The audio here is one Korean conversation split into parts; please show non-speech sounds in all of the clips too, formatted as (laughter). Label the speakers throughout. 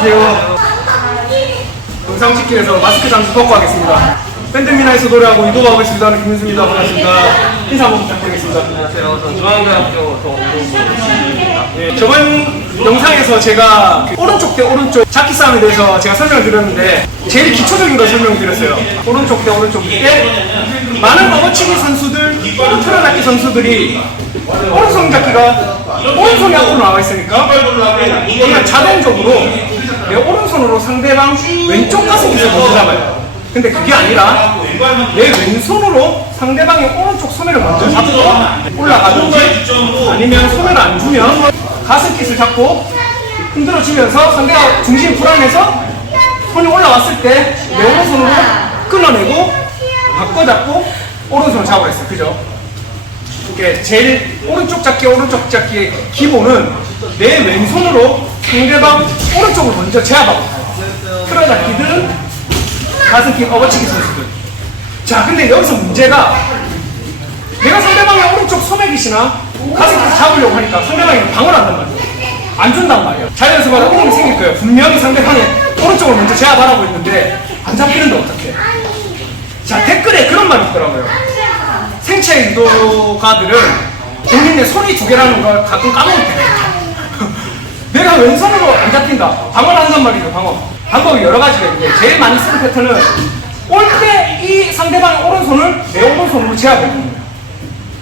Speaker 1: 안녕하세요. 영상 찍기 위해서 마스크 잠시 벗고 하겠습니다. 밴드미나에서 노래하고 이도하고 있습니다. 김윤수입니다. 반갑습니다. 인사 한번 부탁드리겠습니다.
Speaker 2: 안녕하세요. 저는 중앙대학교 동문고입니다.
Speaker 1: 예, 저번 영상에서 제가 그 오른쪽 대 오른쪽 잡기 싸움에 대해서 제가 설명을 드렸는데 제일 기초적인 걸 설명드렸어요. 오른쪽 대 오른쪽 때 많은 업어치기 선수들, 틀어잡기 선수들이 오른손 잡기가 오른손이 앞으로 나와 있으니까 그냥 자동적으로 내 오른손으로 상대방 왼쪽 가슴에서 먼저 잡아요. 근데 그게 아니라 내 왼손으로 상대방의 오른쪽 소매를 먼저 잡고 올라가든지 아니면 소매를 안 주면 가슴깃을 잡고 흔들어 주면서 상대가 중심 불안해서 손이 올라왔을 때 내 오른손으로 끊어내고 바꿔 잡고 오른손을 잡아냈어요. 그죠? 이게 제일 오른쪽 잡기 오른쪽 잡기의 기본은 내 왼손으로 상대방 오른쪽을 먼저 제압하고. 틀어잡기든 가슴킥 업어치기 선수들. 자, 근데 여기서 문제가 내가 상대방의 오른쪽 소매깃이나 가슴킥 잡으려고 하니까 상대방이 방어를 한단 말이야. 안 준단 말이야. 자연스마다 오름이 생길 거예요. 분명히 상대방의 오른쪽을 먼저 제압하라고 했는데 안 잡히는데 어떡해. 자, 댓글에 그런 말이 있더라고요. 생체 유도가들은 본인의 손이 두 개라는 걸 가끔 까먹을 때 왼손으로 안 잡힌다. 방어를 한단 말이죠, 방어. 방법이 여러 가지가 있는데 제일 많이 쓰는 패턴은 올 때 이 상대방의 오른손을 내 오른손으로 제압해주는 거예요.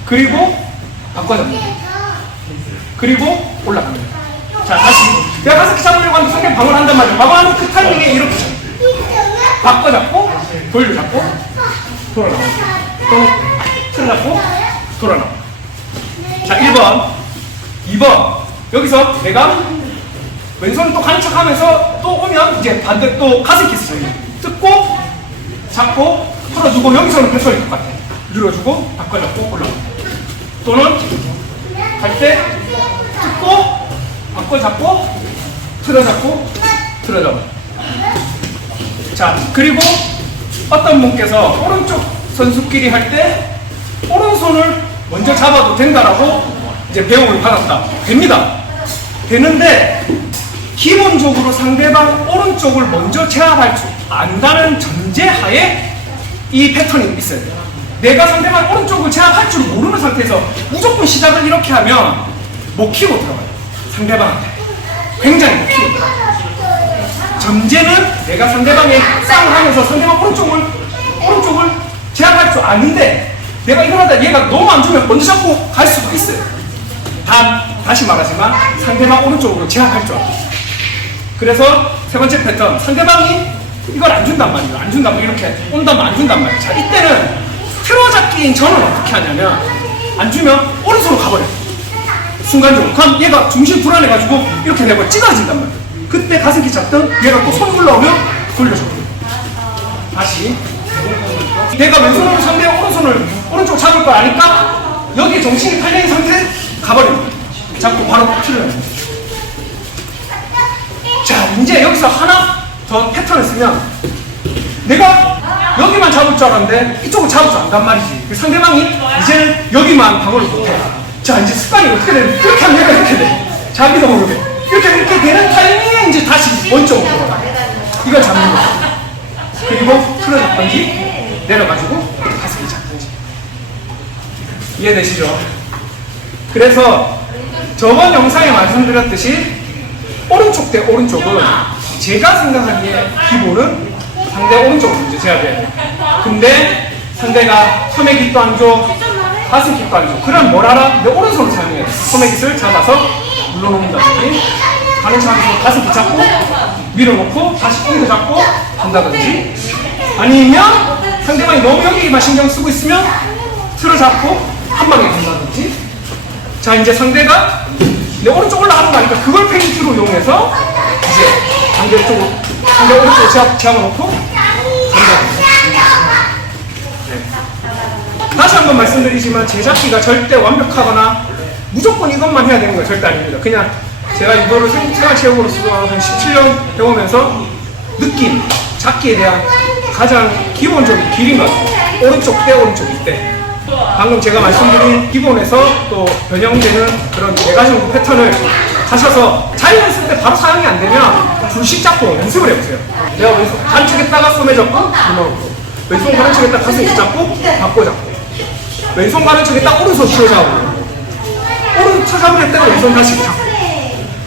Speaker 1: 그리고 거예요. 그리고 거예요. 자, 다시. 내가 가스키 잡으려고 하는데 상대방 방어를 한단 말이에요. 방어하는 그 타이밍에 이렇게. 바꿔잡고, 돌려잡고, 돌아나오고. 또, 틀어잡고, 돌아나오고. 자, 1번. 2번. 여기서 내가 왼손을 또 가는 척 하면서 또 오면 이제 반대 또 가슴 키스. 뜯고, 잡고, 풀어주고, 여기서는 패턴이 똑같아. 눌러주고, 바꿔잡고, 올라가고. 또는 갈 때 뜯고, 바꿔잡고, 틀어잡고, 틀어잡고. 자, 그리고 어떤 분께서 오른쪽 선수끼리 할 때 오른손을 먼저 잡아도 된다라고 이제 배움을 받았다. 됩니다. 되는데 기본적으로 상대방 오른쪽을 먼저 제압할 줄 안다는 전제하에 이 패턴이 있어야 돼요. 내가 상대방 오른쪽을 제압할 줄 모르는 상태에서 무조건 시작을 이렇게 하면 못 키고 들어가요. 상대방한테. 굉장히 못 키고 들어가요. 전제는 내가 상대방의 싸움을 하면서 상대방 오른쪽을 오른쪽을 제압할 줄 아는데 내가 이러다 얘가 너무 안 주면 먼저 잡고 갈 수도 있어요. 단 다시 말하지만 상대방 오른쪽으로 제압할 줄 알아. 그래서 세 번째 패턴 상대방이 이걸 안 준단 말이에요. 안 준단 말이에요. 이렇게 온다면 안 준단 말이에요. 자 이때는 틀어잡기인 저는 어떻게 하냐면 안 주면 오른손으로 가버려. 요 순간적으로. 그럼 얘가 중심 불안해가지고 이렇게 내고 찢어진단 말이에요. 그때 가슴기 잡던 얘가 또손 올라오면 돌려줘. 다시. 내가 왼손으로 상대의 오른손을 오른쪽 잡을 걸 아니까 여기 정신이 탈려있는 상태 가버립니다. 잡고 바로 틀어요. 자, 이제 여기서 하나 더 패턴을 쓰면 내가 여기만 잡을 줄 알았는데 이쪽을 잡을 줄 안단 말이지. 그 상대방이 이제는 여기만 방어를 못해. 자, 이제 습관이 어떻게 되는 이렇게 하면 얘가 이렇게 돼. 자기도 모르게. 이렇게 이렇게 되는 타이밍에 이제 다시 원점으로 돌아가. 이걸 잡는 거야. 그리고 틀어잡든지 내려가지고 가슴이 잡든지. 이해되시죠? 그래서 저번 영상에 말씀드렸듯이 오른쪽 대 오른쪽은 제가 생각하기에 기본은 상대 오른쪽을 먼저 제압해야 돼요. 근데 상대가 소매 깃도 안 줘, 가슴 깃도 안 줘. 그럼 뭘 하라? 내 오른손을 사용해야 돼. 소매 깃을 잡아서 눌러놓는다든지 가는 차에서 가슴 깃 잡고 밀어놓고 다시 꽁도 잡고 한다든지 아니면 상대방이 너무 여기만 신경 쓰고 있으면 틀어 잡고 한 방에 간다든지 자 이제 상대가 내 오른쪽 올라가는 거 아니까 그걸 페인트로 이용해서 이제 상대쪽으로 상대 오른쪽 제압, 제압해놓고 네. 다시 한 번 말씀드리지만 제잡기가 절대 완벽하거나 무조건 이것만 해야 되는 거 절대 아닙니다. 그냥 제가 이거를 생- 생활체육으로서 한 17년 배우면서 느낀 잡기에 대한 가장 기본적인 길인 것 같아요. 오른쪽 때 오른쪽 이때 방금 제가 말씀드린 기본에서 또 변형되는 그런 네 가지 정도 패턴을 하셔서 연습 때 바로 사용이 안 되면 줄씩 잡고 연습을 해보세요. 내가 왼손 반쪽에다가 쏘매 잡고 이만큼 왼손 반쪽에다가 가슴 뒤 잡고 바꿔 잡고 왼손 반쪽에다가 오른손 뒤로 잡고 오른쪽 잡을 때는 왼손 다시 잡고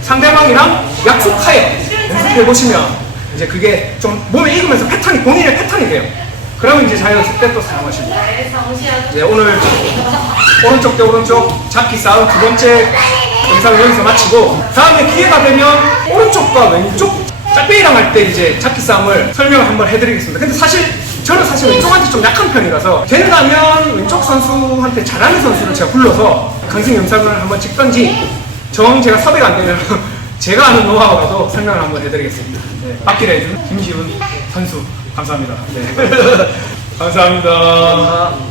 Speaker 1: 상대방이랑 약속하에 연습해 보시면 이제 그게 좀 몸에 익으면서 패턴이 본인의 패턴이 돼요. 그러면 이제 때또 돼요. 네, 오늘 오른쪽 대 오른쪽 잡기 싸움 두 번째 영상을 여기서 마치고 다음에 기회가 되면 오른쪽과 왼쪽 짝배이랑 할 때 이제 잡기 싸움을 설명을 한번 해드리겠습니다. 근데 사실 저는 사실 왼쪽한테 좀 약한 편이라서 된다면 왼쪽 선수한테 잘하는 선수를 제가 불러서 강승 영상을 한번 찍던지 정 제가 섭외가 안 되면 (laughs) 제가 아는 노하우라도 설명을 한번 해드리겠습니다. 네, 받기를 해준 김시훈 선수 감사합니다. 네. (laughs) 감사합니다.